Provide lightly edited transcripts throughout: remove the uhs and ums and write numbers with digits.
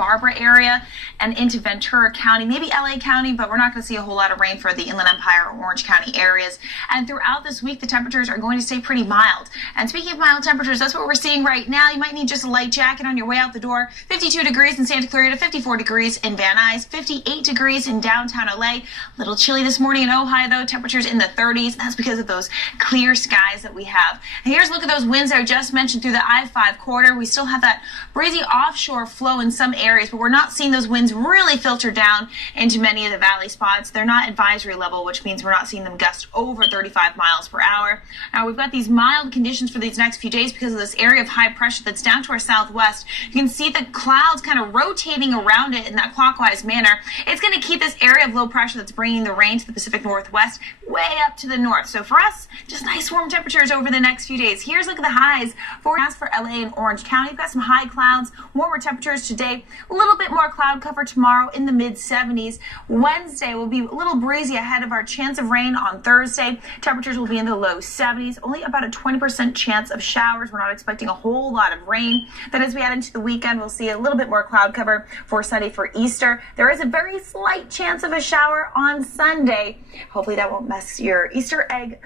Barbara area and into Ventura County, maybe LA County, but we're not going to see a whole lot of rain for the Inland Empire or Orange County areas. And throughout this week, the temperatures are going to stay pretty mild. And speaking of mild temperatures, that's what we're seeing right now. You might need just a light jacket on your way out the door. 52 degrees in Santa Clarita, 54 degrees in Van Nuys, 58 degrees in downtown LA. A little chilly this morning in Ojai, though. Temperatures in the 30s. That's because of those clear skies that we have. And here's a look at those winds I just mentioned through the I-5 corridor. We still have that breezy offshore flow in some areas, but we're not seeing those winds really filter down into many of the valley spots. They're not advisory level, which means we're not seeing them gust over 35 miles per hour. Now, we've got these mild conditions for these next few days because of this area of high pressure that's down to our southwest. You can see the clouds kind of rotating around it in that clockwise manner. It's going to keep this area of low pressure that's bringing the rain to the Pacific Northwest way up to the north. So for us, just nice warm temperatures over the next few days. Here's a look at the highs forecast for LA and Orange County. We've got some high clouds, warmer temperatures today, a little bit more cloud cover tomorrow in the mid 70s. Wednesday will be a little breezy ahead of our chance of rain on Thursday. Temperatures will be in the low 70s, only about a 20% chance of showers. We're not expecting a whole lot of rain. Then as we head into the weekend, we'll see a little bit more cloud cover for Sunday for Easter. There is a very slight chance of a shower on Sunday. Hopefully that won't mess your Easter egg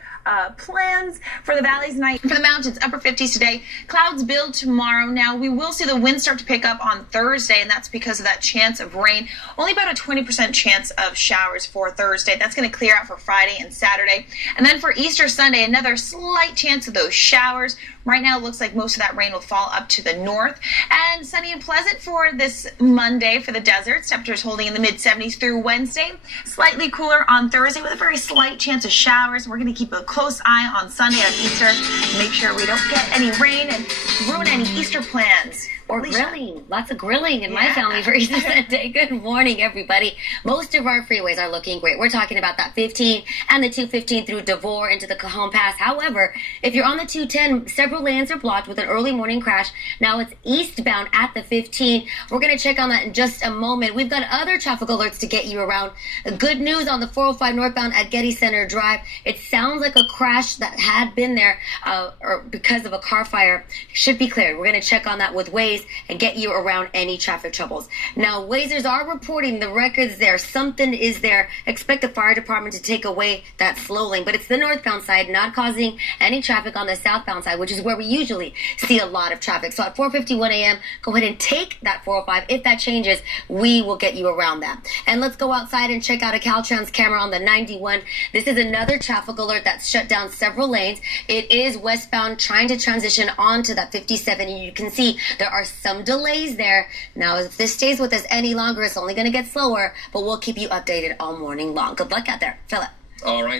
plans for the valleys tonight. For the mountains, upper 50s today. Clouds build tomorrow. Now, we will see the wind start to pick up on Thursday, and that's because of that chance of rain. Only about a 20% chance of showers for Thursday. That's going to clear out for Friday and Saturday. And then for Easter Sunday, another slight chance of those showers. Right now, it looks like most of that rain will fall up to the north. And sunny and pleasant for this Monday for the deserts. Temperatures holding in the mid-70s through Wednesday. Slightly cooler on Thursday with a very slight chance of showers. We're going to keep a close eye on Sunday on Easter to make sure we don't get any rain and ruin any Easter plans. Or grilling. Lots of grilling in my family for Easter Sunday. Good morning, everybody. Most of our freeways are looking great. We're talking about that 15 and the 215 through Devore into the Cajon Pass. However, if you're on the 210, several lanes are blocked with an early morning crash. Now it's eastbound at the 15. We're going to check on that in just a moment. We've got other traffic alerts to get you around. Good news on the 405 northbound at Getty Center Drive. It sounds like a crash that had been there or because of a car fire. Should be cleared. We're going to check on that with Waze and get you around any traffic troubles. Now, Wazers are reporting the record's there. Something is there. Expect the fire department to take away that slow lane, but it's the northbound side, not causing any traffic on the southbound side, which is where we usually see a lot of traffic. So at 4:51 a.m., go ahead and take that 405. If that changes, we will get you around that. And let's go outside and check out a Caltrans camera on the 91. This is another traffic alert that's shut down several lanes. It is westbound trying to transition onto that 57, and you can see there are some delays there. Now, if this stays with us any longer, it's only going to get slower, but we'll keep you updated all morning long. Good luck out there. Philip. All right.